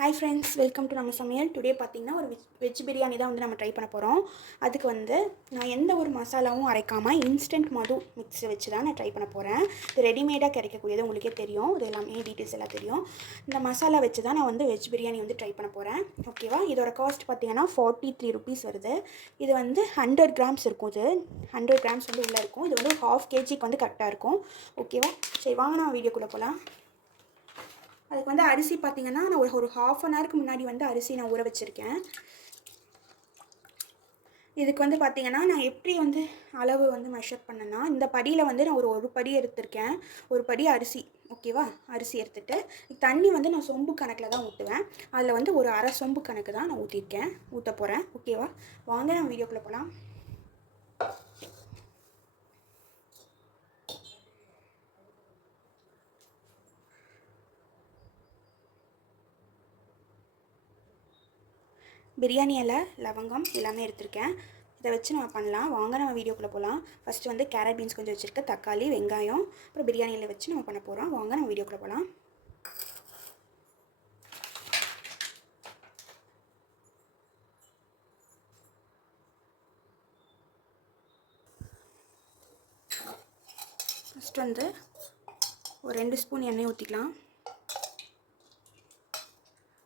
Hi friends, welcome to நம்ம சமையல். Today பார்த்திங்கன்னா ஒரு வெஜ் பிரியாணி தான் வந்து நம்ம ட்ரை பண்ண போகிறோம். அதுக்கு வந்து நான் எந்த ஒரு மசாலாவும் அரைக்காமல் இன்ஸ்டன்ட் மது மிக்ஸை வச்சு தான் நான் ட்ரை பண்ண போகிறேன். இது ரெடிமேடாக கிடைக்கக்கூடியது, உங்களுக்கே தெரியும். இது எல்லாமே டீட்டெயில்ஸ் எல்லாம் தெரியும். இந்த மசாலா வச்சு தான் நான் வந்து வெஜ் பிரியாணி வந்து ட்ரை பண்ண போகிறேன். ஓகேவா? இதோட காஸ்ட் பார்த்திங்கன்னா 43 rupees வருது. இது வந்து 100 grams இருக்கும். இது 100 grams வந்து உள்ளே இருக்கும். இது வந்து ஒரு ½ kg வந்து கரெக்டாக இருக்கும். ஓகேவா? சரி, வாங்க நான் வீடியோக்குள்ளே போகலாம். அதுக்கு வந்து அரிசி பார்த்திங்கன்னா நான் ஒரு ½ an hourக்கு முன்னாடி வந்து அரிசி நான் ஊற வச்சுருக்கேன். இதுக்கு வந்து பார்த்திங்கன்னா நான் எப்படி வந்து அளவு வந்து மெஷர் பண்ணேன்னா, இந்த படியில் வந்து நான் ஒரு படி எடுத்திருக்கேன். ஒரு படி அரிசி. ஓகேவா? அரிசி எடுத்துகிட்டு தண்ணி வந்து நான் சொம்பு கணக்கில் தான் ஊற்றுவேன். அதில் வந்து ஒரு அரை சொம்பு கணக்கு தான் நான் ஊற்ற போகிறேன். ஓகேவா? வாங்க நான் வீடியோக்குள்ளே போகலாம். பிரியாணி இலை, லவங்கம் எல்லாமே எடுத்திருக்கேன். இதை வச்சு நம்ம பண்ணலாம். வாங்க நம்ம வீடியோக்குள்ளே போகலாம். ஃபஸ்ட்டு வந்து கேரட் பீன்ஸ் கொஞ்சம் வச்சுருக்கேன், தக்காளி, வெங்காயம், அப்புறம் பிரியாணி இலை வச்சு நம்ம பண்ண போகிறோம். வாங்க நம்ம வீடியோக்குள்ளே போகலாம். ஃபஸ்ட்டு வந்து ஒரு 2 ஸ்பூன் எண்ணெய் ஊற்றிக்கலாம்.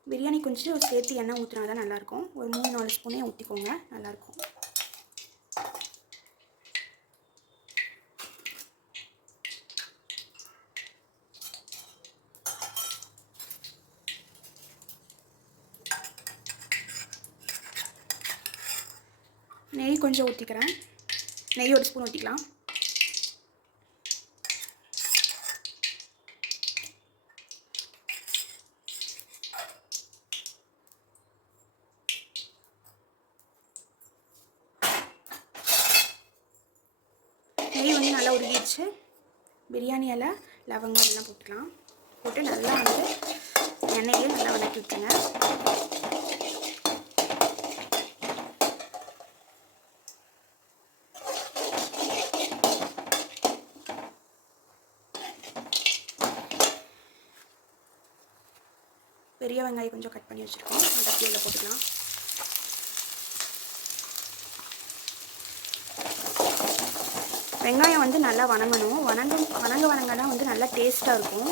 பிரியாணி கொஞ்சம் சேர்த்து எண்ணெய் ஊற்றினா தான் நல்லாயிருக்கும். ஒரு 3-4 ஸ்பூனே ஊற்றிக்கோங்க, நல்லாயிருக்கும். நெய் கொஞ்சம் ஊற்றிக்கிறேன். நெய் 1 ஸ்பூன் ஊற்றிக்கலாம். நெய் வந்து நல்லா உருகிடுச்சு. பிரியாணி இலை, லவங்கம் எல்லாம் போட்டுக்கலாம். போட்டு நல்லா வந்து எண்ணெயிலே நல்லா வதக்கி விட்டுருங்க. பெரிய வெங்காயம் கொஞ்சம் கட் பண்ணி வச்சுருக்கோம், அதை கீழே போட்டுக்கலாம். வெங்காயம் வந்து நல்லா வணங்கணும். வணங்க தான் வந்து நல்லா டேஸ்ட்டாக இருக்கும்.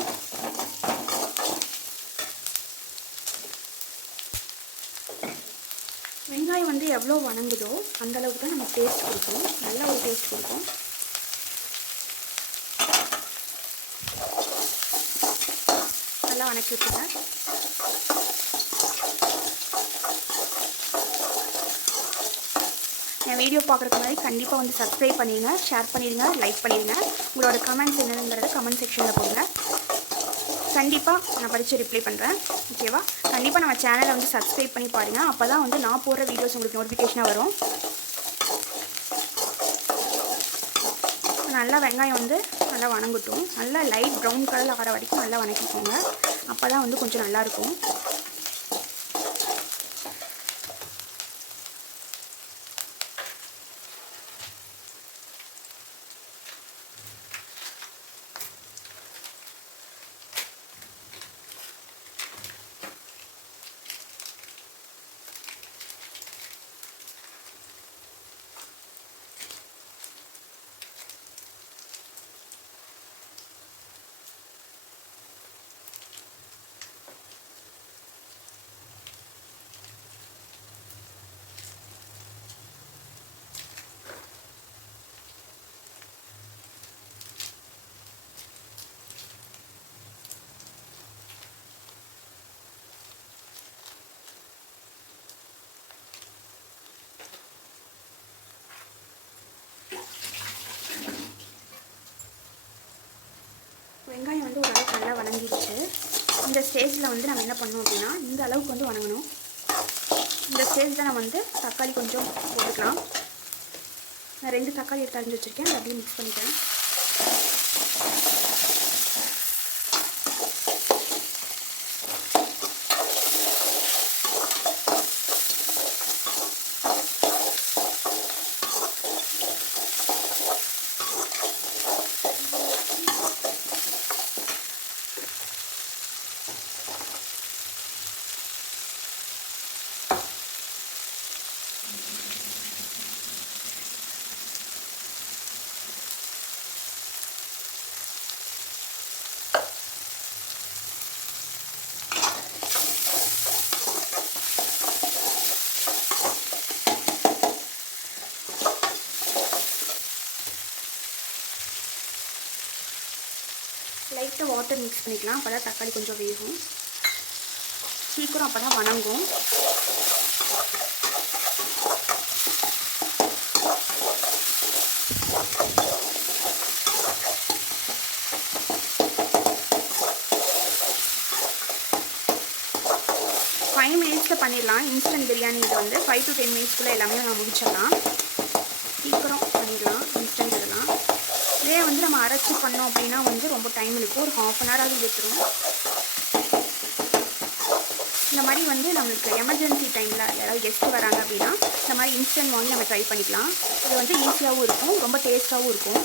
வெங்காயம் வந்து எவ்வளோ வணங்குதோ அந்தளவுக்கு தான் நமக்கு டேஸ்ட் கொடுக்கும். நல்ல ஒரு டேஸ்ட் கொடுக்கும். நல்லா வணக்கி விட்டுங்க. என் வீடியோ பார்க்குறதுக்கு முன்னாடி கண்டிப்பாக வந்து சப்ஸ்கிரைப் பண்ணிடுங்க, ஷேர் பண்ணிடுங்க, லைக் பண்ணிடுங்க. உங்களோட கமெண்ட்ஸ் என்னங்கிறத கமெண்ட் செக்ஷனில் போடுங்க. கண்டிப்பாக நான் படித்து ரிப்ளை பண்ணுறேன். ஓகேவா? கண்டிப்பாக நம்ம சேனலை வந்து சப்ஸ்கிரைப் பண்ணி பாருங்கள். அப்போ தான் வந்து நான் போடுற வீடியோஸ் உங்களுக்கு நோட்டிஃபிகேஷனாக வரும். நல்லா வெங்காயம் வந்து நல்லா வணங்கட்டும். நல்லா லைட் ப்ரௌன் கலரில் ஆகிற வரைக்கும் நல்லா வணக்கிக்கோங்க. அப்போ தான் வந்து கொஞ்சம் நல்லாயிருக்கும். வெங்காயம் வந்து ஓரளவுக்கு நல்லா வணங்கிடுச்சு. இந்த ஸ்டேஜில் வந்து நம்ம என்ன பண்ணணும் அப்படின்னா, இந்த அளவுக்கு வந்து வணங்கணும். இந்த ஸ்டேஜில் நம்ம வந்து தக்காளி கொஞ்சம் போட்டுக்கலாம். நான் 2 தக்காளி எடுத்து அரிஞ்சு வச்சுருக்கேன். அதை அப்படியே மிக்ஸ் பண்ணிக்கிறேன். மிக்ஸ் பண்ணிக்கலாம். அப்போ தான் தக்காளி கொஞ்சம் வேகும், சீக்கிரம் அப்போ தான் வணங்கும். ஃபைவ் மினிட்ஸில் பண்ணிடலாம். இன்ஸ்டன்ட் பிரியாணி இது வந்து 5 to 10 மினிட்ஸ்க்குள்ளே எல்லாமே நம்ம முடிச்சிடலாம். சீக்கிரம் பண்ணிடலாம் இன்ஸ்டன்ட் இதெல்லாம். இதே வந்து நம்ம அரைச்சி பண்ணோம் அப்படின்னா வந்து ரொம்ப டைம் இருக்கும், ஒரு 1/2 hour ஆகுது எடுத்துரும். இந்த மாதிரி வந்து நம்மளுக்கு எமர்ஜென்சி டைமில் யாராவது கெஸ்ட்டு வராங்க அப்படின்னா இந்த மாதிரி இன்ஸ்டன்ட் வாங்கி நம்ம ட்ரை பண்ணிக்கலாம். இது வந்து ஈஸியாகவும் இருக்கும், ரொம்ப டேஸ்ட்டாகவும் இருக்கும்.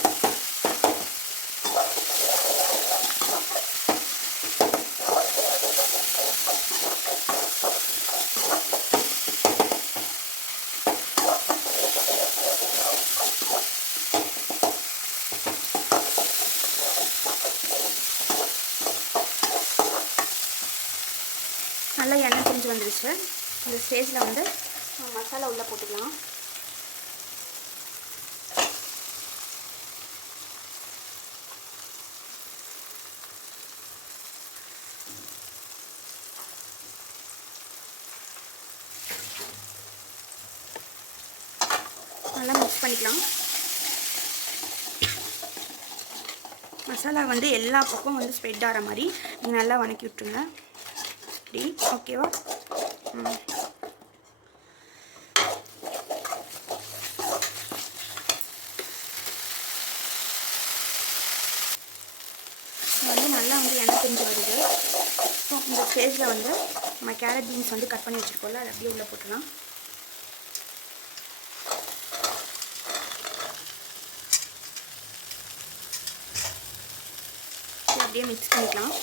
நல்லா எண்ணெய் பிரிஞ்சு வந்துருச்சு. இந்த ஸ்டேஜில் வந்து மசாலா உள்ளே போட்டுக்கலாம். நல்லா மிக்ஸ் பண்ணிக்கலாம். மசாலா வந்து எல்லா பக்கம் வந்து ஸ்ப்ரெட் ஆகிற மாதிரி நீங்கள் நல்லா வணக்கி விட்டுருங்க. இப்படி ஓகேவா? வந்து நல்லா வந்து எண்ணெய் பிரிஞ்சு வருது. ஸோ இந்த ஸ்டேஜில் வந்து நம்ம கேரட் பீன்ஸ் வந்து கட் பண்ணி வச்சுருக்கோம்ல, அதை அப்படியே உள்ளே போட்டுக்கலாம். அப்படியே மிக்ஸ் பண்ணிக்கலாம்.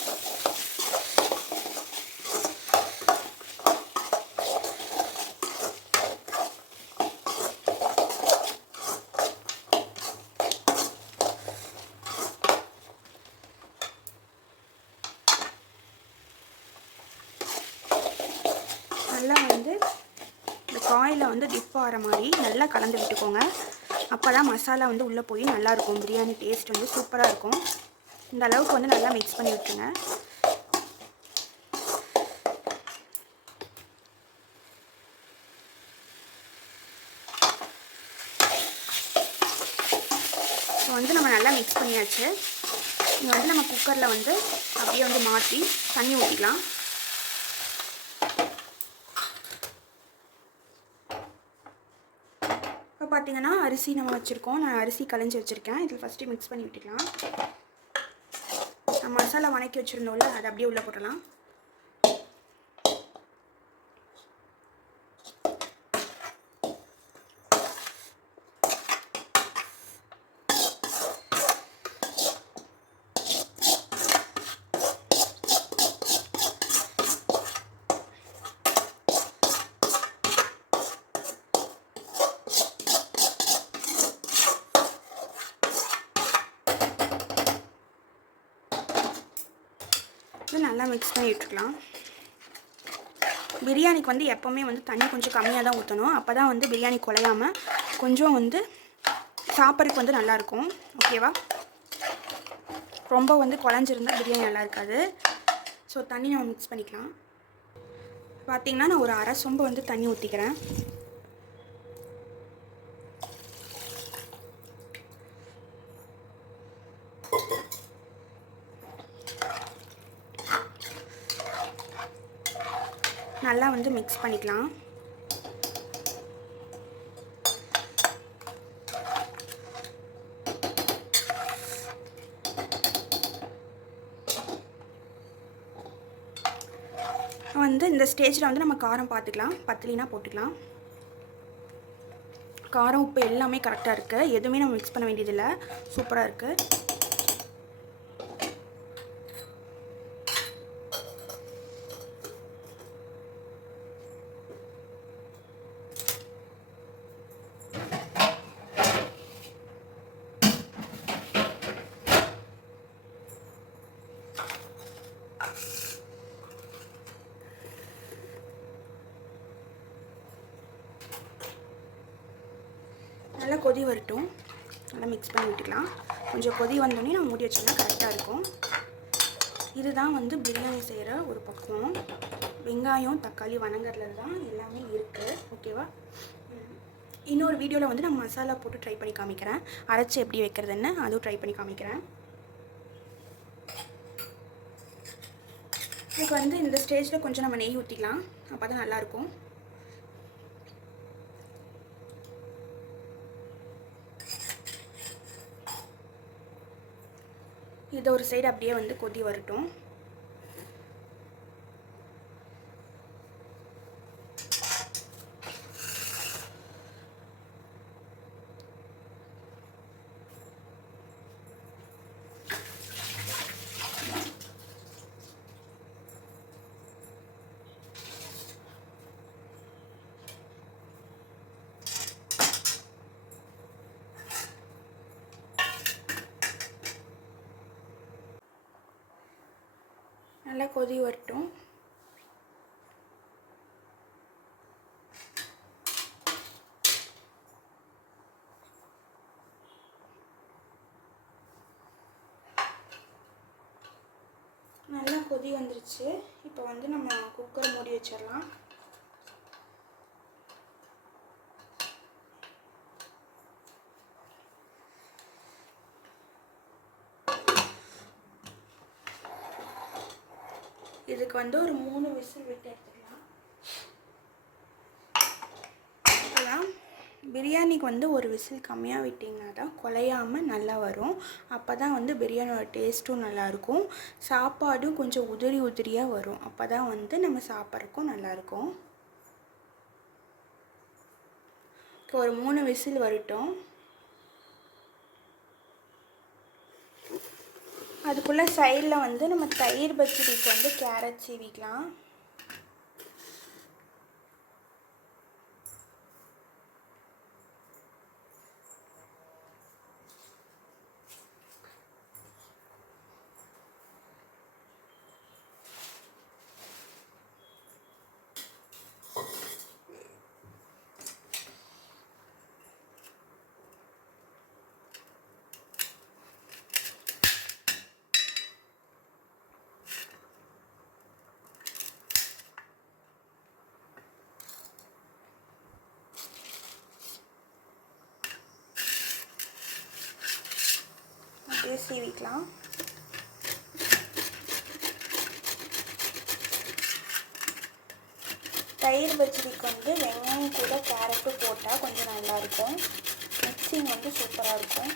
நல்லா வந்து இந்த காயில் வந்து டிப் ஆகிற மாதிரி நல்லா கலந்து விட்டுக்கோங்க. அப்போ தான் மசாலா வந்து உள்ளே போய் நல்லாயிருக்கும், பிரியாணி டேஸ்ட் வந்து சூப்பராக இருக்கும். இந்த அளவுக்கு வந்து நல்லா மிக்ஸ் பண்ணி விட்டுருங்க. இப்போ வந்து நம்ம நல்லா மிக்ஸ் பண்ணியாச்சு. இங்கே வந்து நம்ம குக்கரில் வந்து அப்படியே வந்து மாற்றி தண்ணி ஊற்றிக்கலாம். இப்போ பார்த்தீங்கன்னா அரிசி நம்ம வச்சுருக்கோம். நான் அரிசி களைஞ்சி வச்சுருக்கேன். இதில் ஃபஸ்ட்டு மிக்ஸ் பண்ணி விட்டுக்கலாம். நம்ம மசாலா வணக்கி வச்சுருந்தோம்ல, அதை அப்படியே உள்ளே போடலாம். நல்லா மிக்ஸ் பண்ணி விட்டுக்கலாம். பிரியாணிக்கு வந்து எப்போவுமே வந்து தண்ணி கொஞ்சம் கம்மியாக தான் ஊற்றணும். அப்போ தான் வந்து பிரியாணி குலையாமல் கொஞ்சம் வந்து சாப்பிட்றதுக்கு வந்து நல்லாயிருக்கும். ஓகேவா? ரொம்ப வந்து குழஞ்சிருந்தால் பிரியாணி நல்லா இருக்காது. ஸோ தண்ணி நம்ம மிக்ஸ் பண்ணிக்கலாம். பார்த்திங்கன்னா நான் ஒரு அரை சொம்பு வந்து தண்ணி ஊற்றிக்கிறேன். நல்லா வந்து மிக்ஸ் பண்ணிக்கலாம். வந்து இந்த ஸ்டேஜில் வந்து நம்ம காரம் பார்த்துக்கலாம், பத்தலினா போட்டுக்கலாம். காரம் உப்பு எல்லாமே கரெக்டாக இருக்குது, எதுவுமே நம்ம மிக்ஸ் பண்ண வேண்டியதில்லை, சூப்பராக இருக்குது. நல்லா கொதி வரட்டும், நல்லா மிக்ஸ் பண்ணி விட்டுக்கலாம். கொஞ்சம் கொதி வந்தோடனே நம்ம மூடி வச்சோம்னா கரெக்டாக இருக்கும். இதுதான் வந்து பிரியாணி செய்கிற ஒரு பக்குவம். வெங்காயம் தக்காளி வணங்குறதுல தான் எல்லாமே இருக்குது. ஓகேவா? இன்னொரு வீடியோவில் வந்து நான் மசாலா போட்டு ட்ரை பண்ணி காமிக்கிறேன். அரைச்சி எப்படி வைக்கிறதுன்னு அதுவும் ட்ரை பண்ணி காமிக்கிறேன். இதுக்கு வந்து இந்த ஸ்டேஜில் கொஞ்சம் நம்ம நெய் ஊற்றிக்கலாம். அப்போ தான் நல்லாயிருக்கும். இதை ஒரு சைடு அப்படியே வந்து கொதி வரட்டும். நல்லா கொதி வரட்டும். நல்லா கொதி வந்துருச்சு. இப்போ வந்து நம்ம குக்கரை மூடி வச்சிடலாம். இதுக்கு வந்து ஒரு 3 விசில் விட்டு எடுத்துக்கலாம். அதான் பிரியாணிக்கு வந்து ஒரு விசில் கம்மியாக விட்டிங்கன்னா தான் குலையாமல் நல்லா வரும். அப்போ தான் வந்து பிரியாணியோட டேஸ்ட்டும் நல்லாயிருக்கும். சாப்பாடும் கொஞ்சம் உதிரி உதிரியாக வரும். அப்போ தான் வந்து நம்ம சாப்பிட்றதுக்கும் நல்லாயிருக்கும். ஒரு 3 விசில் வரட்டும். அதுக்குள்ளே சைடில் வந்து நம்ம தயிர் பச்சடிக்கு வந்து கேரட் சீவிக்கலாம். அப்படியே சீவிக்கலாம். தயிர் பச்சடிக்கு வந்து வெங்காயம் கூட கேரட்டும் போட்டால் கொஞ்சம் நல்லாயிருக்கும். மிக்சிங் வந்து சூப்பராக இருக்கும்.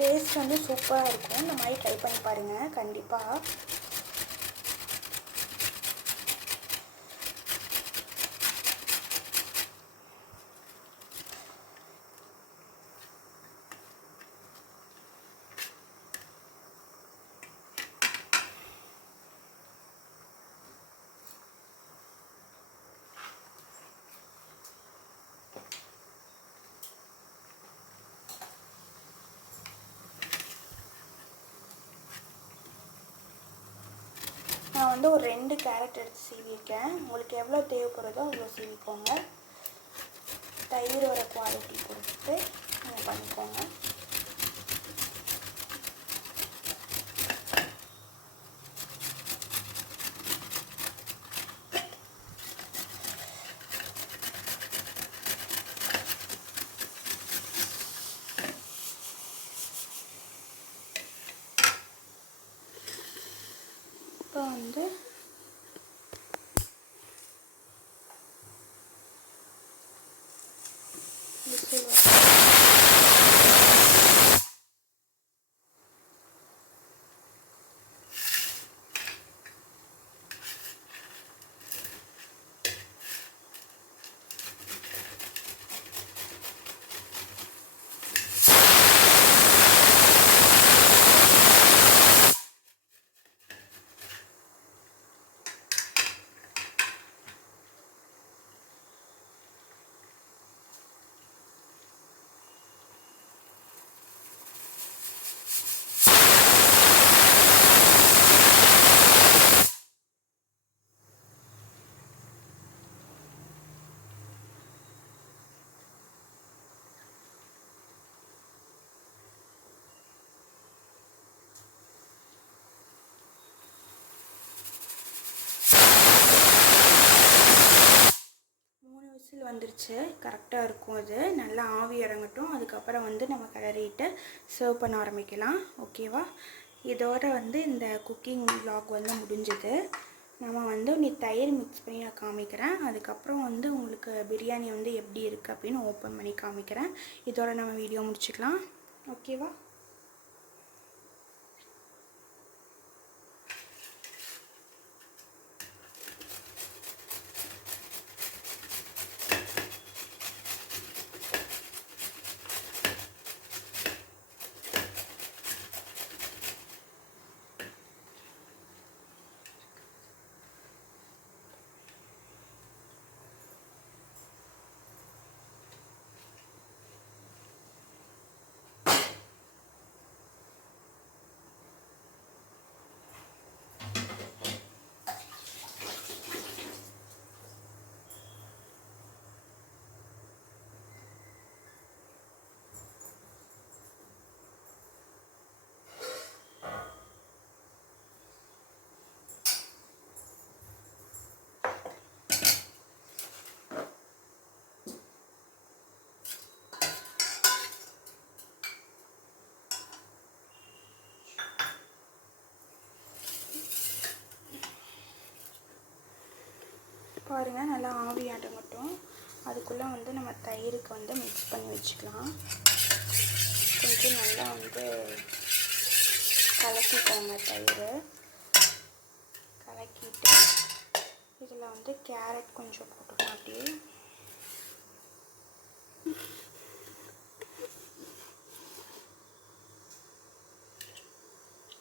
டேஸ்ட் வந்து சூப்பராக இருக்கும். இந்த மாதிரி ட்ரை பண்ணி பாருங்கள் கண்டிப்பாக. நான் வந்து ஒரு 2 கேரட் எடுத்து சீவிருக்கேன். உங்களுக்கு எவ்வளோ தேவைப்படுறதோ அவ்வளோ சீவிக்கோங்க. தயிரோட குவாலிட்டி பொறுத்து நீங்கள் பண்ணிக்கோங்க. வந்து விசில் வந்துருச்சு. கரெக்டாக இருக்கும். அது நல்லா ஆவி இறங்கட்டும். அதுக்கப்புறம் வந்து நம்ம கிளறிட்டு சர்வ் பண்ண ஆரம்பிக்கலாம். ஓகேவா? இதோட வந்து இந்த குக்கிங் vlog வந்து முடிஞ்சது. நம்ம வந்து நீ தயிர் மிக்ஸ் பண்ணி நான் காமிக்கிறேன். அதுக்கப்புறம் வந்து உங்களுக்கு பிரியாணி வந்து எப்படி இருக்குது அப்படின்னு ஓப்பன் பண்ணி காமிக்கிறேன். இதோட நம்ம வீடியோ முடிச்சுக்கலாம். ஓகேவா? பாருங்கள், நல்லா ஆவி அடங்கட்டும். அதுக்குள்ளே வந்து நம்ம தயிருக்கு வந்து மிக்ஸ் பண்ணி வச்சுக்கலாம். கொஞ்சம் நல்லா வந்து கலக்கிக்கோங்க. தயிர் கலக்கிட்டு இதில் வந்து கேரட் கொஞ்சம் போட்டுக்கலாம். அப்படியே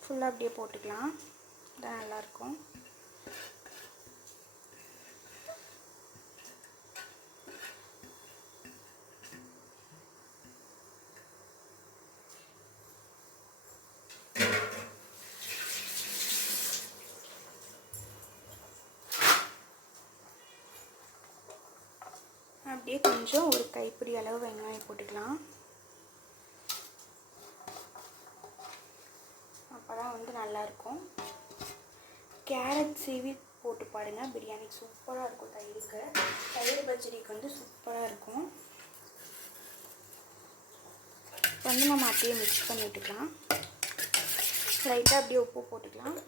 ஃபுல்லாக அப்படியே போட்டுக்கலாம். இதான் நல்லாயிருக்கும். அப்படியே கொஞ்சம் ஒரு கைப்பிடி அளவு வெங்காயம் போட்டுக்கலாம். அப்போ தான் வந்து நல்லாயிருக்கும். கேரட் சீவி போட்டு பாருங்கள், பிரியாணி சூப்பராக இருக்கும். தயிர் பச்சடிக்கு வந்து சூப்பராக இருக்கும். வந்து நம்ம அப்படியே மிக்ஸ் பண்ணி விட்டுக்கலாம். லைட்டாக அப்படியே உப்பு போட்டுக்கலாம்.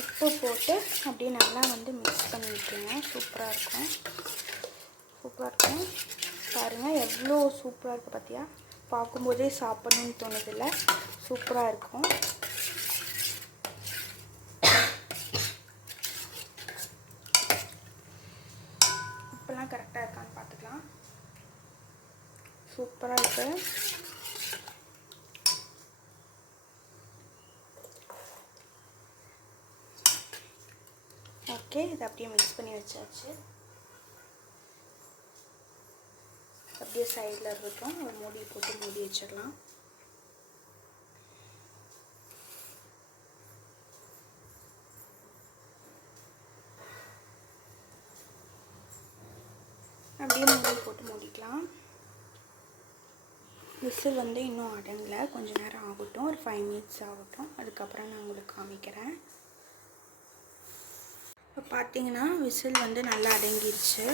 உப்பு போட்டு அப்படியே நல்லா வந்து மிக்ஸ் பண்ணி விட்டுருங்க. சூப்பராக இருக்கும். பாருங்கள் எவ்வளோ சூப்பராக இருக்குது பார்த்தியா? பார்க்கும்போதே சாப்பிடணும்னு தோணுதில்ல. சூப்பராக இருக்கும். உப்பெல்லாம் கரெக்டாக இருக்கான்னு பார்த்துக்கலாம். சூப்பராக இருக்குது. ஓகே, இதை அப்படியே மிக்ஸ் பண்ணி வச்சாச்சு. அப்படியே சைடில் இருக்கட்டும். ஒரு மூடி போட்டு மூடி வச்சிடலாம். அப்படியே மூடி போட்டு மூடிக்கலாம். விசில் வந்து இன்னும் அடங்கலை. கொஞ்சம் நேரம் ஆகட்டும். ஒரு 5 மினிட்ஸ் ஆகட்டும். அதுக்கப்புறம் நான் உங்களுக்கு காமிக்கிறேன். இப்போ பார்த்தீங்கன்னா விசில் வந்து நல்லா அடங்கிருச்சு.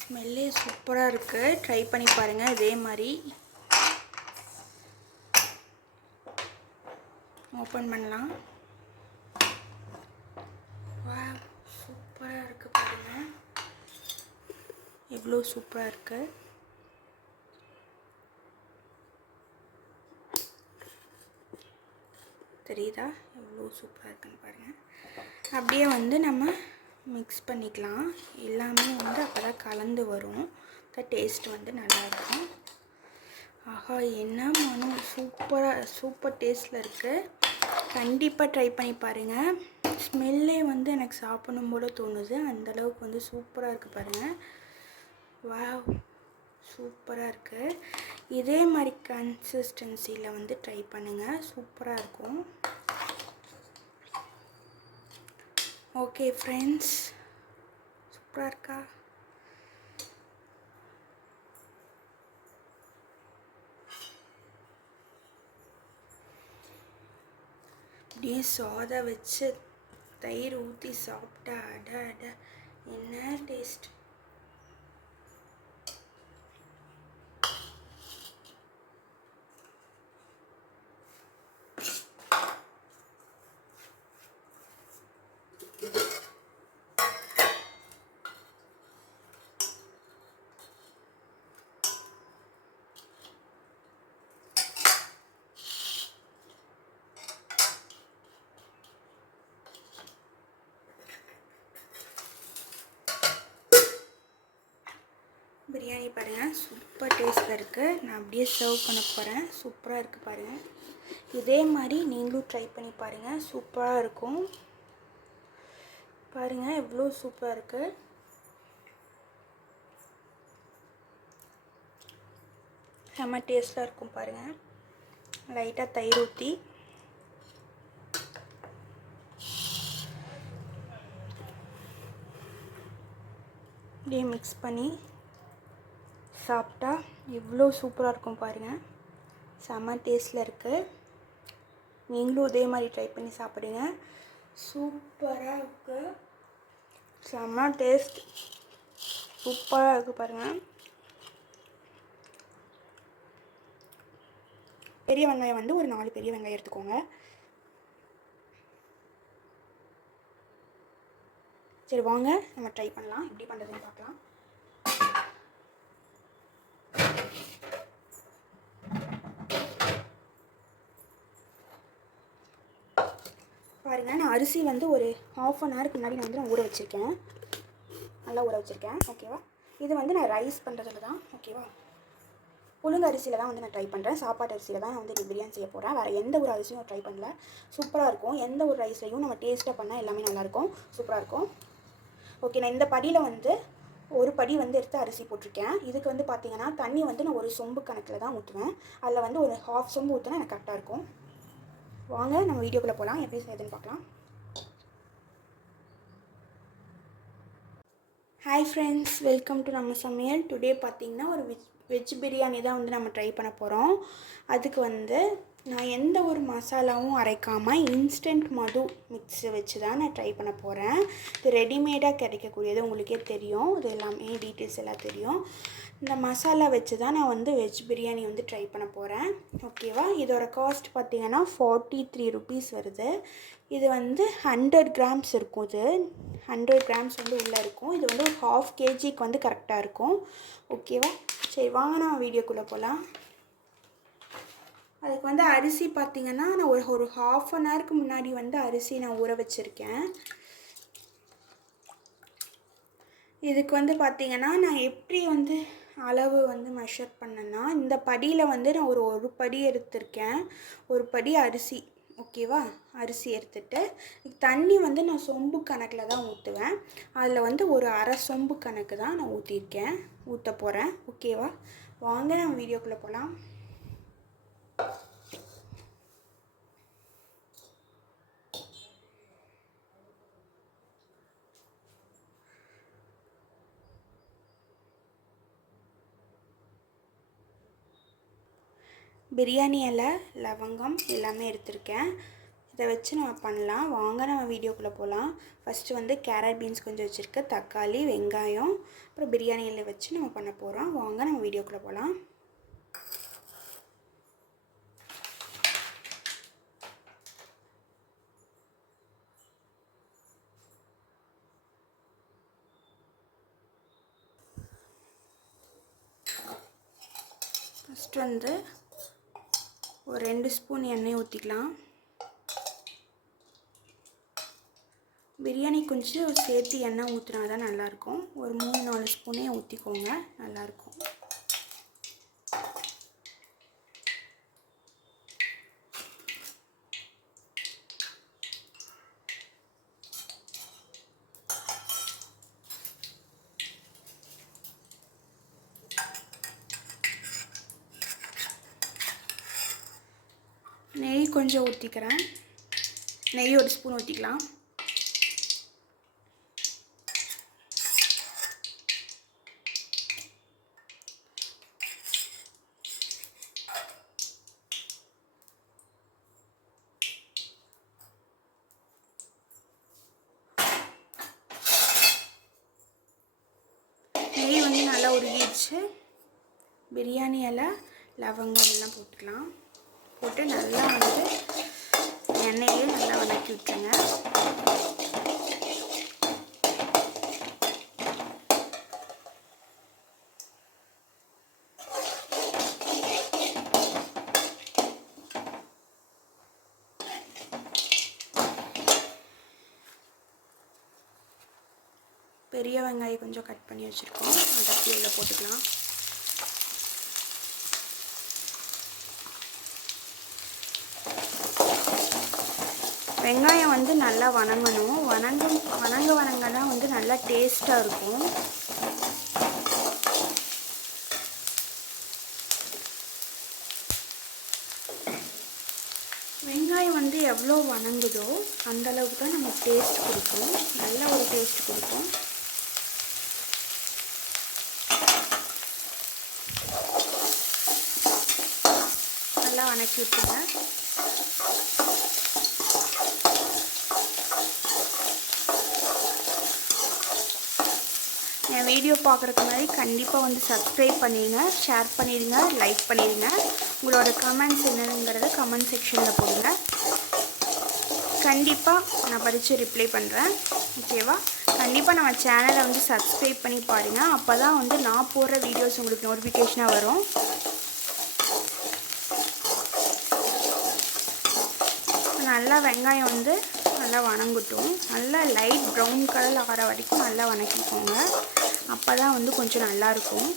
ஸ்மெல்லே சூப்பராக இருக்குது. ட்ரை பண்ணி பாருங்கள். இதே மாதிரி ஓப்பன் பண்ணலாம். வாவ், சூப்பராக இருக்குது பாருங்கள், எவ்வளோ சூப்பராக இருக்குது. தெரியுதா எவ்வளோ சூப்பராக இருக்குன்னு பாருங்கள். அப்படியே வந்து நம்ம மிக்ஸ் பண்ணிக்கலாம். எல்லாமே வந்து அப்போ தான் கலந்து வரும், டேஸ்ட் வந்து நல்லாயிருக்கும். ஆஹா, என்ன மனம், சூப்பர் டேஸ்ட்டில் இருக்குது. கண்டிப்பாக ட்ரை பண்ணி பாருங்கள். ஸ்மெல்லே வந்து எனக்கு சாப்பிடணும் போல தோணுது, அந்தளவுக்கு வந்து சூப்பராக இருக்குது பாருங்கள். வாவ், சூப்பராக இருக்குது. இதே மாதிரி கன்சிஸ்டன்சியில் வந்து ட்ரை பண்ணுங்கள், சூப்பராக இருக்கும். ஓகே ஃப்ரெண்ட்ஸ், சூப்பராக இருக்கா? அப்படியே சோதை வச்சு தயிர் ஊற்றி சாப்பிட்டா அட அட என்ன டேஸ்ட். பிரியாணி பாருங்கள், சூப்பர் டேஸ்ட்டில் இருக்குது. நான் அப்படியே சர்வ் பண்ண போகிறேன். சூப்பராக இருக்குது பாருங்கள். இதே மாதிரி நீங்களும் ட்ரை பண்ணி பாருங்கள், சூப்பராக இருக்கும். பாருங்கள் எவ்வளோ சூப்பராக இருக்குது. செம்ம டேஸ்ட்டாக இருக்கும் பாருங்கள். லைட்டாக தயிர் ஊற்றி அப்படியே மிக்ஸ் பண்ணி சாப்பிட்டா எவ்வளோ சூப்பராக இருக்கும் பாருங்கள். செம்ம டேஸ்ட்டில் இருக்குது. நீங்களும் இதே மாதிரி ட்ரை பண்ணி சாப்பிடுங்க, சூப்பராக இருக்குது. செம்ம டேஸ்ட், சூப்பராக இருக்குது பாருங்கள். பெரிய வெங்காயம் வந்து ஒரு 4 பெரிய வெங்காயம் எடுத்துக்கோங்க. சரி வாங்க நம்ம ட்ரை பண்ணலாம், எப்படி பண்ணுறதுன்னு பார்க்கலாம். பாருங்கள், நான் அரிசி வந்து ஒரு 1/2 hourக்கு முன்னாடி நான் வந்து ஊற வச்சுருக்கேன், நல்லா ஊற வச்சுருக்கேன். ஓகேவா, இது வந்து நான் ரைஸ் பண்ணுறதுல தான். ஓகேவா, புழுங்க அரிசியில் தான் வந்து நான் ட்ரை பண்ணுறேன். சாப்பாட்டு அரிசியில் தான் நான் வந்து பிரியாணி செய்ய போகிறேன். வேறு எந்த ஒரு அரிசியும் ட்ரை பண்ணல. சூப்பராக இருக்கும். எந்த ஒரு ரைஸ்லையும் நம்ம டேஸ்ட்டாக பண்ணால் எல்லாமே நல்லாயிருக்கும், சூப்பராக இருக்கும். ஓகே, நான் இந்த படியில் வந்து ஒரு படி வந்து எடுத்து அரிசி போட்டிருக்கேன். இதுக்கு வந்து பார்த்திங்கன்னா தண்ணி வந்து நான் ஒரு சொம்பு கணக்கில் தான் ஊற்றுவேன். அதில் வந்து ஒரு 1/2 சொம்பு ஊற்றினா எனக்கு கரெக்டாக இருக்கும். வாங்க நம்ம வீடியோக்குள்ளே போகலாம், எப்படி செய்யுதுன்னு பார்க்கலாம். ஹாய் ஃப்ரெண்ட்ஸ், வெல்கம் டு நம்ம சமையல். டுடே பார்த்திங்கன்னா ஒரு வெஜ் பிரியாணி தான் வந்து நம்ம ட்ரை பண்ண போகிறோம். அதுக்கு வந்து நான் எந்த ஒரு மசாலாவும் அரைக்காமல் இன்ஸ்டன்ட் மது மிக்ஸை வச்சு தான் நான் ட்ரை பண்ண போகிறேன். இது ரெடிமேடாக கிடைக்கக்கூடியது, உங்களுக்கே தெரியும். இது எல்லாமே டீட்டெயில்ஸ் எல்லாம் தெரியும். இந்த மசாலா வச்சு தான் நான் வந்து வெஜ் பிரியாணி வந்து ட்ரை பண்ண போகிறேன். ஓகேவா, இதோட காஸ்ட் பார்த்திங்கன்னா 43 rupees வருது. இது வந்து 100 grams இருக்கும். இது 100 grams வந்து உள்ளே இருக்கும். இது வந்து ஒரு 1/2 kgக்கு வந்து கரெக்டாக இருக்கும். ஓகேவா, சரி வாங்க நம்ம வீடியோக்குள்ளே போகலாம். அதுக்கு வந்து அரிசி பார்த்திங்கன்னா நான் ஒரு 1/2 hourக்கு முன்னாடி வந்து அரிசி நான் ஊற வச்சுருக்கேன். இதுக்கு வந்து பார்த்திங்கன்னா நான் எப்படி வந்து அளவு வந்து மெஷர் பண்ணேன்னா, இந்த படியில் வந்து நான் ஒரு படி எடுத்திருக்கேன், ஒரு படி அரிசி. ஓகேவா, அரிசி எடுத்துகிட்டு தண்ணி வந்து நான் சொம்பு கணக்கில் தான் ஊற்றுவேன். அதில் வந்து ஒரு 1/2 சொம்பு கணக்கு தான் நான் ஊற்ற போகிறேன். ஓகேவா, வாங்க நம்ம வீடியோக்குள்ளே போகலாம். பிரியாணி இலை, லவங்கம் எல்லாமே எடுத்திருக்கேன். இதை வச்சு நம்ம பண்ணலாம். வாங்க நம்ம வீடியோக்குள்ளே போகலாம். ஃபஸ்ட்டு வந்து கேரட் பீன்ஸ் கொஞ்சம் வச்சுருக்கேன், தக்காளி, வெங்காயம், அப்புறம் பிரியாணி இலை வச்சு நம்ம பண்ண போகிறோம். வாங்க நம்ம வீடியோக்குள்ளே போகலாம். ஃபஸ்ட்டு வந்து ஒரு 2 ஸ்பூன் எண்ணெய் ஊற்றிக்கலாம். பிரியாணி கொஞ்சம் சேர்த்து எண்ணெய் ஊற்றினா தான் நல்லாயிருக்கும். ஒரு 3-4 ஸ்பூனே ஊற்றிக்கோங்க, நல்லாயிருக்கும். நெய் கொஞ்சம் ஊற்றிக்கிறேன். நெய் 1 ஸ்பூன் ஊற்றிக்கலாம். நெய் வந்து நல்லா உருகிடுச்சு. பிரியாணி இலை, லவங்கம் எல்லாம் போட்டுக்கலாம். போட்டு நல்லா வந்து எண்ணெயிலே நல்லா வதக்கி விட்டுருங்க. பெரிய வெங்காயம் கொஞ்சம் கட் பண்ணி வச்சுருக்கோம், அதை கீழே போட்டுக்கலாம். வெங்காயம் வந்து நல்லா வணங்கணும். வணங்க தான் வந்து நல்லா டேஸ்ட்டாக இருக்கும். வெங்காயம் வந்து எவ்வளோ வணங்குதோ அந்தளவுக்கு தான் நமக்கு டேஸ்ட் கொடுக்கும், நல்ல ஒரு டேஸ்ட் கொடுக்கும். நல்லா வணக்கி விட்டுருங்க. என் வீடியோ பார்க்குறதுக்கு முன்னாடி கண்டிப்பாக வந்து சப்ஸ்கிரைப் பண்ணிடுங்க, ஷேர் பண்ணிடுங்க, லைக் பண்ணிடுங்க. உங்களோட கமெண்ட்ஸ் என்னங்கிறத கமெண்ட் செக்ஷனில் போடுங்க. கண்டிப்பாக நான் படித்து ரிப்ளை பண்ணுறேன். ஓகேவா? கண்டிப்பாக நம்ம சேனலை வந்து சப்ஸ்கிரைப் பண்ணி பாருங்கள். அப்போ தான் வந்து நான் போடுற வீடியோஸ் உங்களுக்கு நோட்டிஃபிகேஷனாக வரும். நல்லா வெங்காயம் வந்து நல்லா வணங்கட்டும். நல்லா லைட் ப்ரௌன் கலர் ஆகிற வரைக்கும் நல்லா வணக்கிக்கோங்க. அப்போ தான் வந்து கொஞ்சம் நல்லாயிருக்கும்.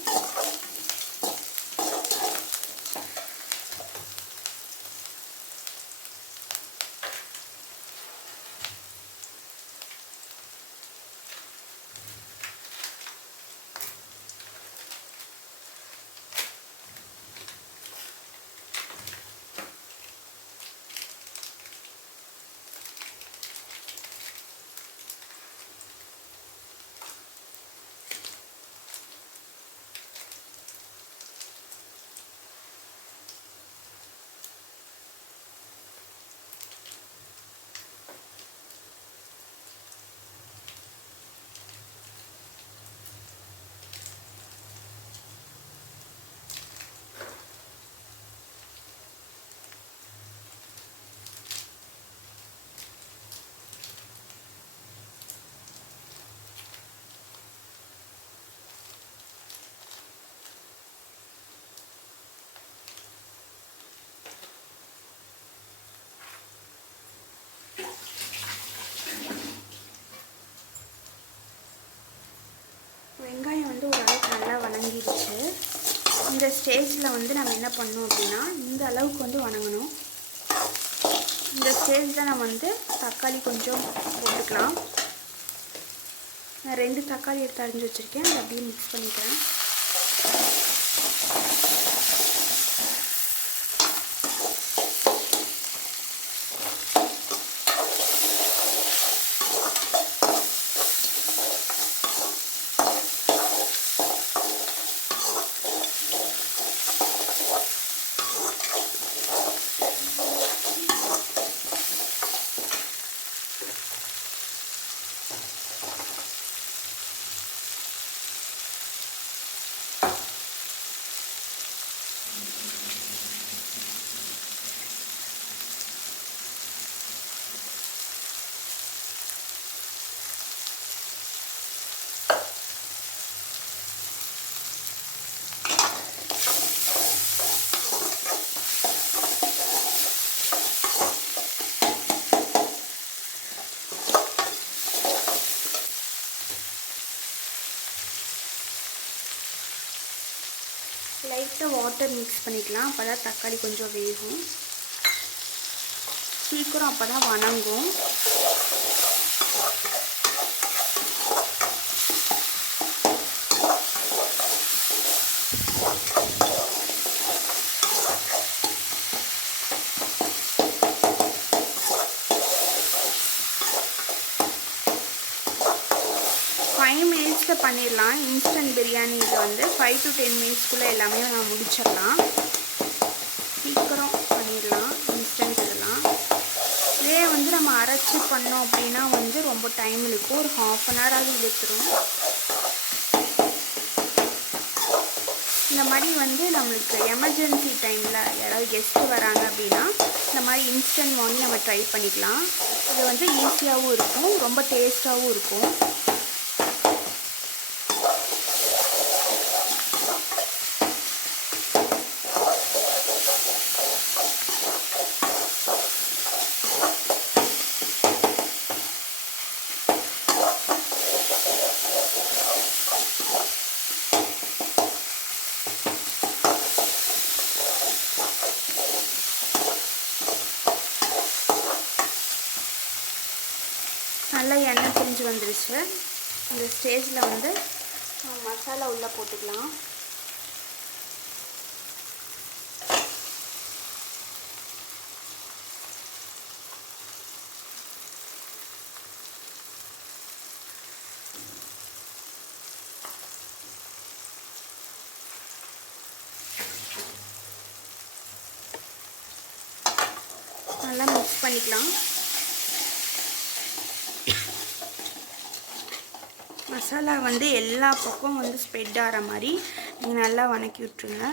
வெங்காயம் வந்து ஓரளவுக்கு நல்லா வணங்கிடுச்சு. இந்த ஸ்டேஜில் வந்து நம்ம என்ன பண்ணணும் அப்படின்னா, இந்த அளவுக்கு வந்து வணங்கணும். இந்த ஸ்டேஜில் நம்ம வந்து தக்காளி கொஞ்சம் போட்டுக்கலாம். நான் 2 தக்காளி எடுத்து அரிஞ்சு வச்சுருக்கேன், அதை அப்படியே மிக்ஸ் பண்ணிக்கிறேன். லைட்டாக வாட்டர் மிக்ஸ் பண்ணிக்கலாம். அப்போ தான் தக்காளி கொஞ்சம் வேகும், சீக்கிரம் அப்போ தான் வணங்கும். 5 மினிட்ஸில் பண்ணிடலாம். இன்ஸ்டன்ட் பிரியாணி இது வந்து 5 to 10 மினிட்ஸ்க்குள்ளே எல்லாமே நான் முடிச்சிடலாம். சீக்கிரம் பண்ணிடலாம் இன்ஸ்டன்ட் இதெல்லாம். இதே வந்து நம்ம அரைச்சி பண்ணோம் அப்படின்னா வந்து ரொம்ப டைம் இழுக்கும், ஒரு 1/2 an hour இழுத்துரும். இந்த மாதிரி வந்து நம்மளுக்கு எமர்ஜென்சி டைமில் யாராவது கெஸ்ட்டு வராங்க அப்படின்னா இந்த மாதிரி இன்ஸ்டன்ட் வாங்கி நம்ம ட்ரை பண்ணிக்கலாம். இது வந்து ஈஸியாகவும் இருக்கும், ரொம்ப டேஸ்ட்டாகவும் இருக்கும். நல்லா எண்ணெய் பிரிஞ்சு வந்துருச்சு. இந்த ஸ்டேஜில் வந்து மசாலா உள்ளே போட்டுக்கலாம். நல்லா மிக்ஸ் பண்ணிக்கலாம். மசாலா வந்து எல்லா பக்கம் வந்து ஸ்ப்ரெட் ஆகிற மாதிரி நீங்கள் நல்லா வணக்கி விட்டுருங்க.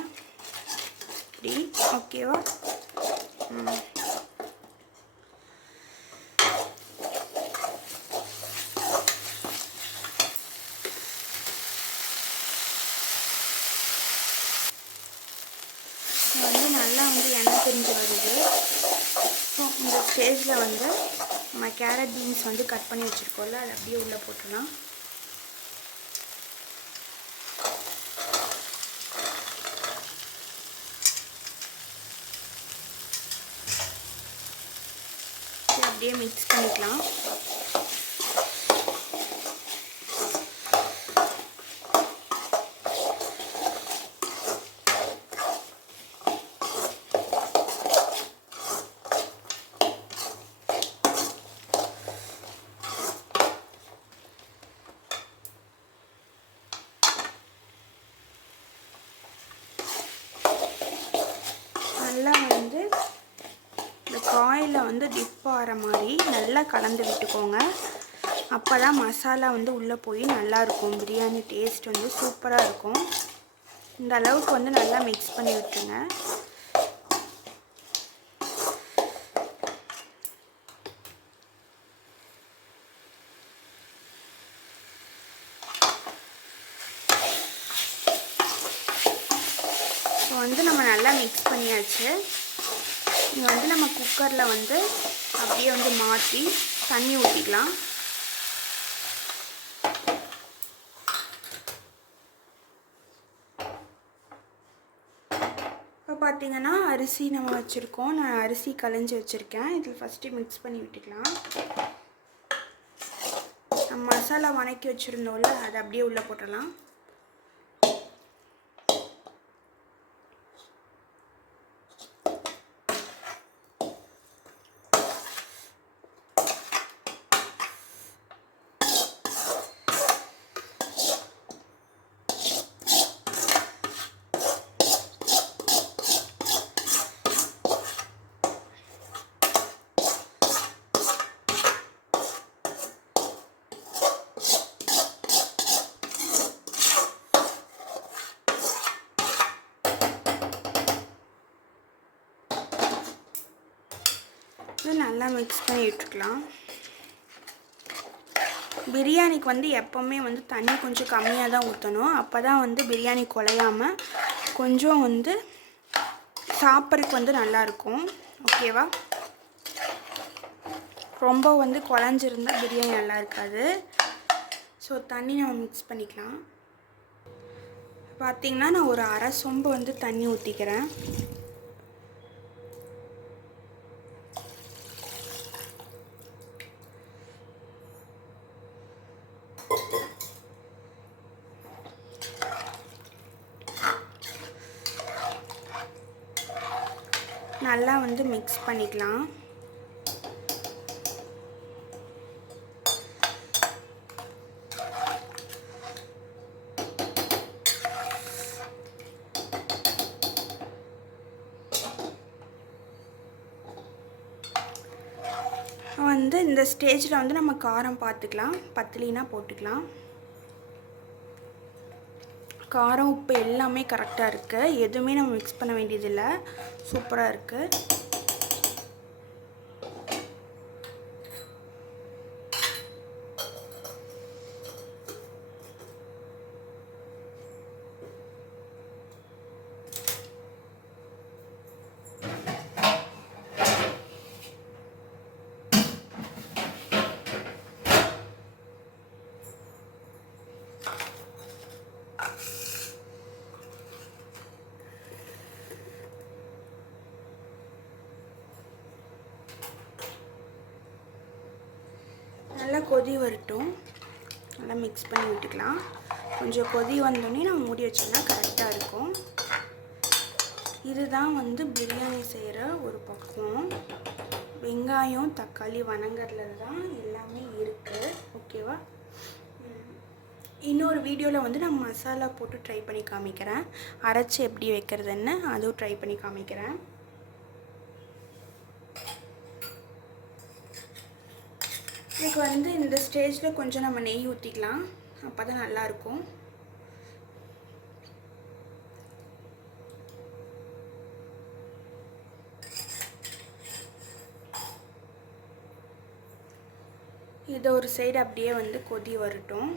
இப்படி ஓகேவா? வந்து நல்லா வந்து எண்ணெய் பிரிஞ்சு வருது. ஸோ இந்த ஸ்டேஜில் வந்து நம்ம கேரட் பீன்ஸ் வந்து கட் பண்ணி வச்சுருக்கோம்ல, அதை அப்படியே உள்ளே போட்டுடலாம். அப்படியே மிக்ஸ் பண்ணிக்கலாம். நல்லா வந்து இந்த காயில் வந்து டிப் ஆகிற மாதிரி நல்லா கலந்து விட்டுக்கோங்க. அப்போ தான் மசாலா வந்து உள்ளே போய் நல்லாயிருக்கும், பிரியாணி டேஸ்ட் வந்து சூப்பராக இருக்கும். இந்த அளவுக்கு வந்து நல்லா மிக்ஸ் பண்ணி விட்டுருங்க. இப்போ வந்து நம்ம நல்லா மிக்ஸ் பண்ணியாச்சு. இங்கே வந்து நம்ம குக்கரில் வந்து அப்படியே வந்து மாற்றி தண்ணி ஊற்றிக்கலாம். இப்போ பார்த்திங்கன்னா அரிசி நம்ம வச்சுருக்கோம். நான் அரிசி களைஞ்சி வச்சுருக்கேன். இதில் ஃபஸ்ட்டு மிக்ஸ் பண்ணி விட்டுக்கலாம். நம்ம மசாலா வணக்கி வச்சுருந்தோம்ல, அதை அப்படியே உள்ளே போட்டுடலாம். நல்லா மிக்ஸ் பண்ணி விட்டுக்கலாம். பிரியாணிக்கு வந்து எப்போவுமே வந்து தண்ணி கொஞ்சம் கம்மியாக தான் ஊற்றணும். அப்போ தான் வந்து பிரியாணி குழையாமல் கொஞ்சம் வந்து சாப்பிட்றதுக்கு வந்து நல்லாயிருக்கும். ஓகேவா? ரொம்ப வந்து குழஞ்சிருந்தால் பிரியாணி நல்லா இருக்காது. ஸோ தண்ணி நம்ம மிக்ஸ் பண்ணிக்கலாம். பார்த்திங்கன்னா நான் ஒரு அரை சொம்பு வந்து தண்ணி ஊற்றிக்கிறேன். நல்லா வந்து மிக்ஸ் பண்ணிக்கலாம். வந்து இந்த ஸ்டேஜில் வந்து நம்ம காரம் பார்த்துக்கலாம், பத்தலினா போட்டுக்கலாம். காரம் உப்பு எல்லாமே கரெக்டாக இருக்குது, எதுவுமே நம்ம மிக்ஸ் பண்ண வேண்டியதில்லை, சூப்பராக இருக்குது. நல்லா கொதி வரட்டும், நல்லா மிக்ஸ் பண்ணி விட்டுக்கலாம். கொஞ்சம் கொதி வந்தோடனே நம்ம மூடி வச்சோம்னா கரெக்டாக இருக்கும். இதுதான் வந்து பிரியாணி செய்கிற ஒரு பக்குவம். வெங்காயம் தக்காளி வணங்குறதுல தான் எல்லாமே இருக்குது. ஓகேவா? இன்னொரு வீடியோவில் வந்து நான் மசாலா போட்டு ட்ரை பண்ணி காமிக்கிறேன், அரைச்சி எப்படி வைக்கிறதுன்னு அதுவும் ட்ரை பண்ணி காமிக்கிறேன். இதுக்கு வந்து இந்த ஸ்டேஜில் கொஞ்சம் நம்ம நெய் ஊற்றிக்கலாம், அப்போ தான் நல்லாயிருக்கும். இது ஒரு சைடு அப்படியே வந்து கொதி வரட்டும்.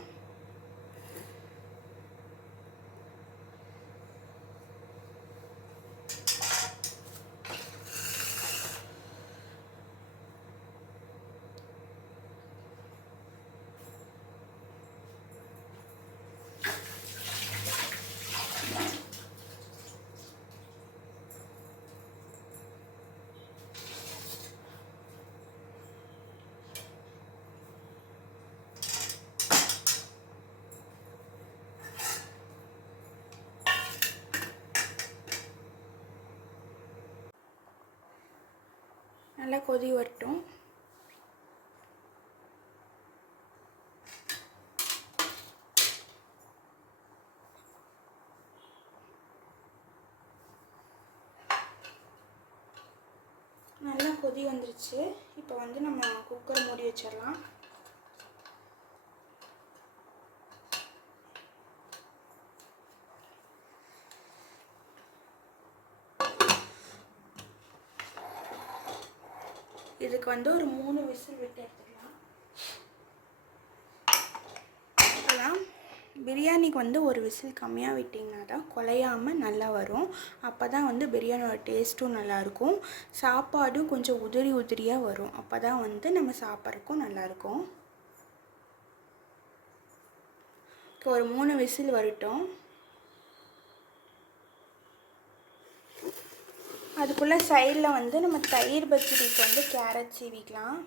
நல்லா கொதி வரட்டும். நல்லா கொதி வந்துருச்சு. இப்போ வந்து நம்ம குக்கரை மூடி வச்சிடலாம். இதுக்கு வந்து ஒரு 3 விசில் விட்டு எடுத்துக்கலாம். இப்போலாம் பிரியாணிக்கு வந்து ஒரு விசில் கம்மியாக விட்டிங்கன்னா தான் குலையாமல் நல்லா வரும். அப்போ தான் வந்து பிரியாணியோட டேஸ்ட்டும் நல்லாயிருக்கும், சாப்பாடும் கொஞ்சம் உதிரி உதிரியாக வரும். அப்போ தான் வந்து நம்ம சாப்பிட்றதுக்கும் நல்லாயிருக்கும். ஒரு 3 விசில் வரட்டும். அதுக்குள்ளே சைடில் வந்து நம்ம தயிர் பச்சடிக்கு வந்து கேரட் சீவிக்கலாம்.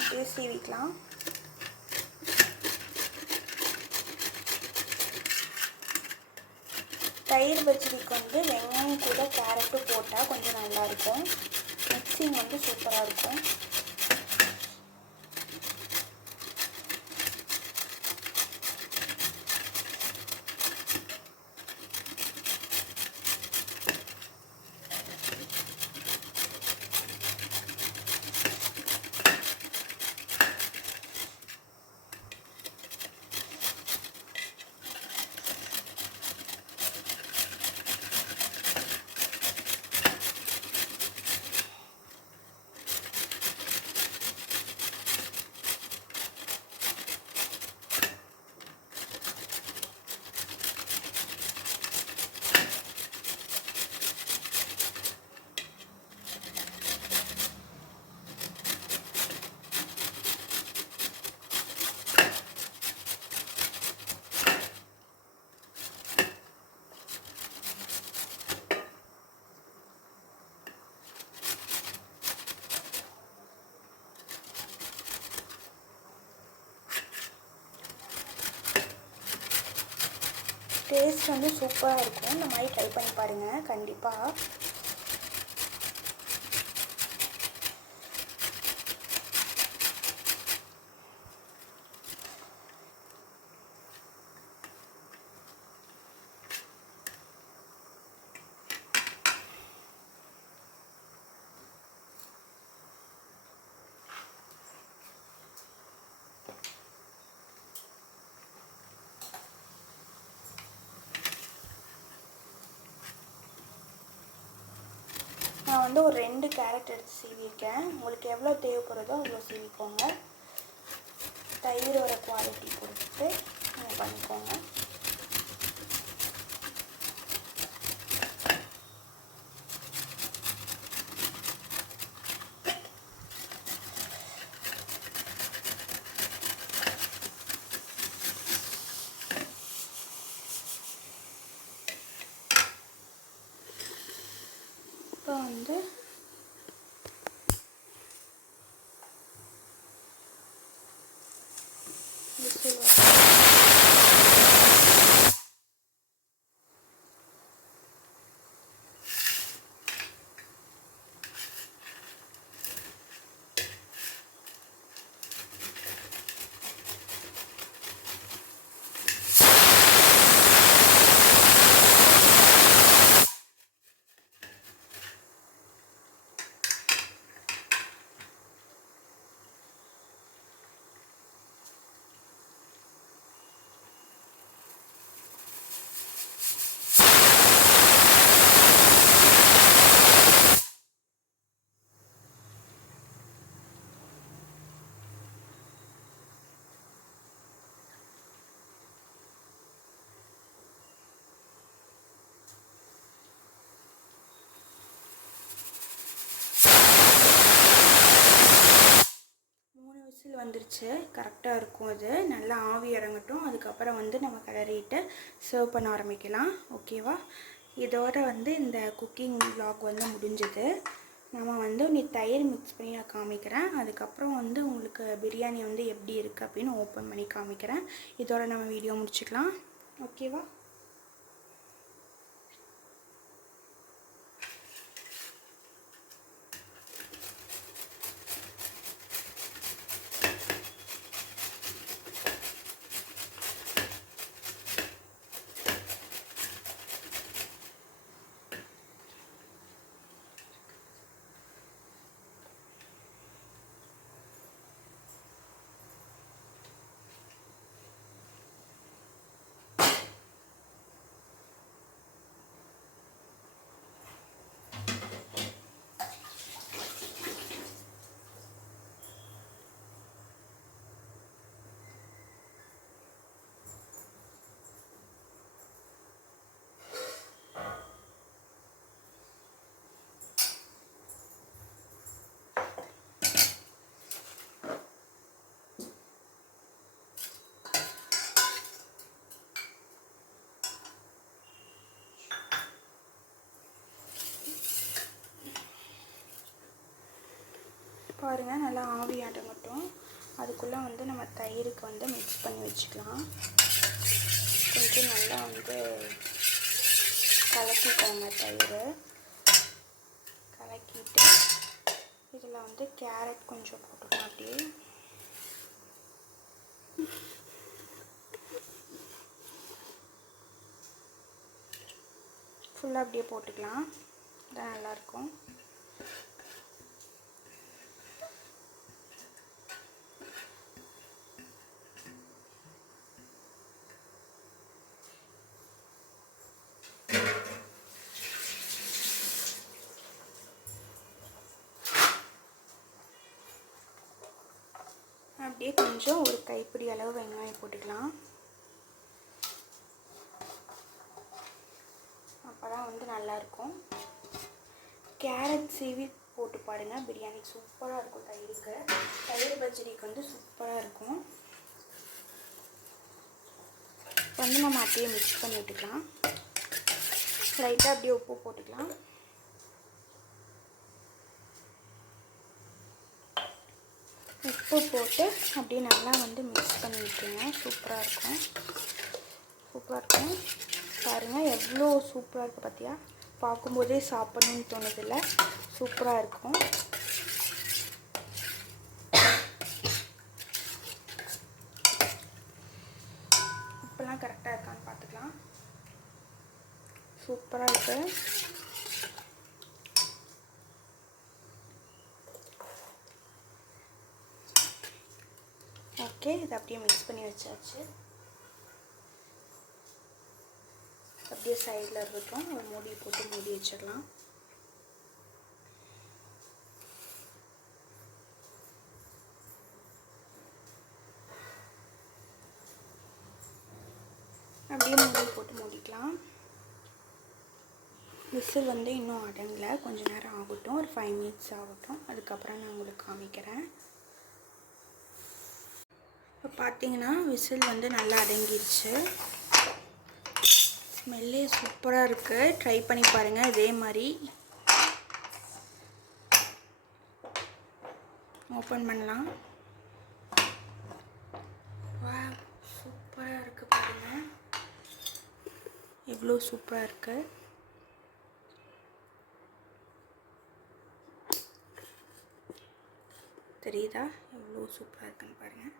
அப்படியே சீவிக்கலாம். தயிர் பச்சடிக்கு வந்து வெங்காயம் கூட கேரட்டும் போட்டால் கொஞ்சம் நல்லாயிருக்கும், மிக்சிங் வந்து சூப்பராக இருக்கும். டேஸ்ட் வந்து சூப்பராக இருக்கும். இந்த மாதிரி ட்ரை பண்ணி பாருங்கள் கண்டிப்பாக. நான் வந்து ஒரு 2 கேரட் எடுத்து சீவிருக்கேன். உங்களுக்கு எவ்வளோ தேவைப்படுறதோ அவ்வளோ சீவிக்கோங்க. தயிரோட குவாலிட்டி பொறுத்து நீங்கள் பண்ணிக்கோங்க. இப்போ வந்து விசில் வந்துருச்சு. கரெக்டாக இருக்கும். அது நல்லா ஆவி இறங்கட்டும். அதுக்கப்புறம் வந்து நம்ம கிளறிட்டு சர்வ் பண்ண ஆரம்பிக்கலாம். ஓகேவா? இதோட வந்து இந்த குக்கிங் vlog வந்து முடிஞ்சது. நம்ம வந்து நீ தயிர் மிக்ஸ் பண்ணி நான் காமிக்கிறேன். அதுக்கப்புறம் வந்து உங்களுக்கு பிரியாணி வந்து எப்படி இருக்குது அப்படின்னு ஓப்பன் பண்ணி காமிக்கிறேன். இதோட நம்ம வீடியோ முடிச்சுக்கலாம். ஓகேவா? பாருங்கள், நல்லா ஆவியாட்ட மட்டும் அதுக்குள்ளே வந்து நம்ம தயிருக்கு வந்து மிக்ஸ் பண்ணி வச்சுக்கலாம். கொஞ்சம் நல்லா வந்து கலக்கிக்கோங்க. தயிர் கலக்கிட்டு இதில் வந்து கேரட் கொஞ்சம் போட்டுக்கலாம். அப்படியே ஃபுல்லாக அப்படியே போட்டுக்கலாம். இதான் நல்லாயிருக்கும். அப்படியே கொஞ்சம் ஒரு கைப்பிடி அளவு வெங்காயம் போட்டுக்கலாம். அப்போ தான் வந்து நல்லாயிருக்கும். கேரட் சீவி போட்டு பாருங்கள், பிரியாணி சூப்பராக இருக்கும். தயிர் பச்சடிக்கு வந்து சூப்பராக இருக்கும். இப்போ வந்து நம்ம அப்படியே மிக்ஸ் பண்ணி விட்டுக்கலாம். லைட்டாக அப்படியே உப்பு போட்டுக்கலாம். உப்பு போட்டு அப்படியே நல்லா வந்து மிக்ஸ் பண்ணி விட்டுருங்க. சூப்பராக இருக்கும். பாருங்கள் எவ்வளோ சூப்பராக இருக்குது பார்த்தியா, பார்க்கும்போதே சாப்பிடணும்னு தோணுதில்ல, சூப்பராக இருக்கும். உப்பெல்லாம் கரெக்டாக இருக்கான்னு பார்த்துக்கலாம். சூப்பராக இருக்குது. ஓகே, இதை அப்படியே மிக்ஸ் பண்ணி வச்சாச்சு. அப்படியே சைடில் இருக்கட்டும், ஒரு மூடி போட்டு மூடி வச்சிடலாம். அப்படியே மூடி போட்டு மூடிக்கலாம். விசில் வந்து இன்னும் அடங்கலை, கொஞ்சம் நேரம் ஆகட்டும், ஒரு 5 மினிட்ஸ் ஆகட்டும், அதுக்கப்புறம் நான் உங்களுக்கு காமிக்கிறேன். இப்போ பார்த்தீங்கன்னா விசில் வந்து நல்லா அடங்கிடுச்சு. ஸ்மெல்லே சூப்பராக இருக்குது. ட்ரை பண்ணி பாருங்கள். இதே மாதிரி ஓப்பன் பண்ணலாம். வாவ், சூப்பராக இருக்குது பாருங்கள், எவ்வளோ சூப்பராக இருக்குது. தெரியுதா எவ்வளோ சூப்பராக இருக்குன்னு பாருங்கள்.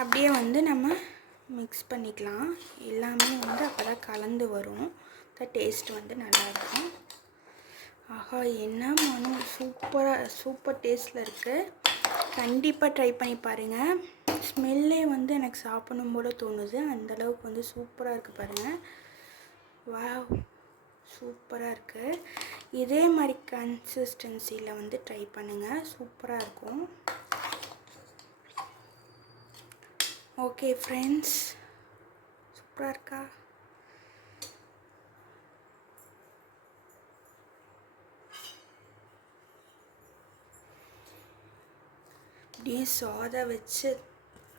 அப்படியே வந்து நம்ம மிக்ஸ் பண்ணிக்கலாம். எல்லாமே வந்து அப்போ தான் கலந்து வரும், டேஸ்ட் வந்து நல்லாயிருக்கும். ஆஹா, என்ன மனம், சூப்பர் டேஸ்ட்டில் இருக்குது. கண்டிப்பாக ட்ரை பண்ணி பாருங்கள். ஸ்மெல்லே வந்து எனக்கு சாப்பிடணும் போல தோணுது, அந்தளவுக்கு வந்து சூப்பராக இருக்குது பாருங்கள். வாவ், சூப்பராக இருக்குது. இதே மாதிரி கன்சிஸ்டன்சியில் வந்து ட்ரை பண்ணுங்கள், சூப்பராக இருக்கும். ஓகே ஃப்ரெண்ட்ஸ், சூப்பராக இருக்கா? அப்படியே சாதம் வச்சு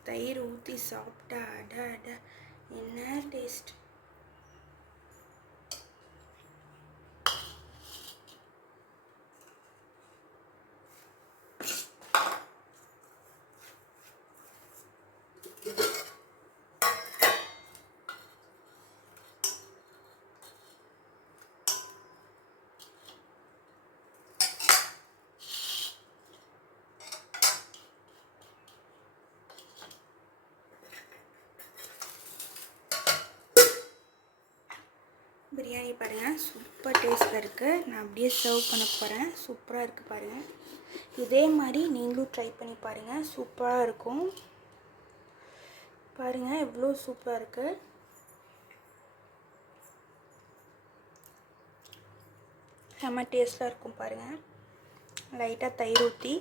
தயிர் ஊற்றி சாப்பிட்டா அட அட என்ன டேஸ்ட். பிரியாணி பாருங்கள், சூப்பர் டேஸ்ட்டில் இருக்குது. நான் அப்படியே சர்வ் பண்ண போகிறேன். சூப்பராக இருக்குது பாருங்கள். இதே மாதிரி நீங்களும் ட்ரை பண்ணி பாருங்கள், சூப்பராக இருக்கும். பாருங்கள் எவ்வளோ சூப்பராக இருக்குது. செம்ம டேஸ்ட்டாக இருக்கும் பாருங்கள். லைட்டாக தயிர் ஊற்றி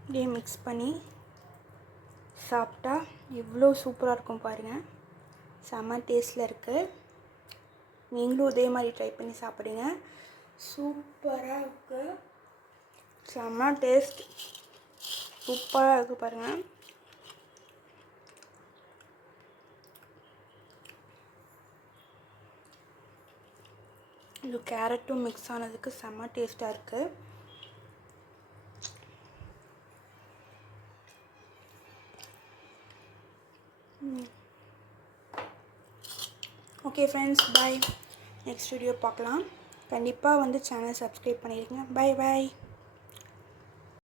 அப்படியே மிக்ஸ் பண்ணி சாப்பிட்டா எவ்வளோ சூப்பராக இருக்கும் பாருங்கள். செம்ம டேஸ்ட்டில் இருக்குது. நீங்களும் இதே மாதிரி ட்ரை பண்ணி சாப்பிடுங்க. சூப்பராக இருக்குது, செம்ம டேஸ்ட், சூப்பராக இருக்குது பாருங்கள். இது கேரட்டும் மிக்ஸ் ஆனதுக்கு செம்ம டேஸ்ட்டாக இருக்குது. ஓகே ஃப்ரெண்ட்ஸ், பாய். நெக்ஸ்ட் வீடியோ பார்க்கலாம். கண்டிப்பாக வந்து சேனல் சப்ஸ்கிரைப் பண்ணிடுங்க. Bye bye.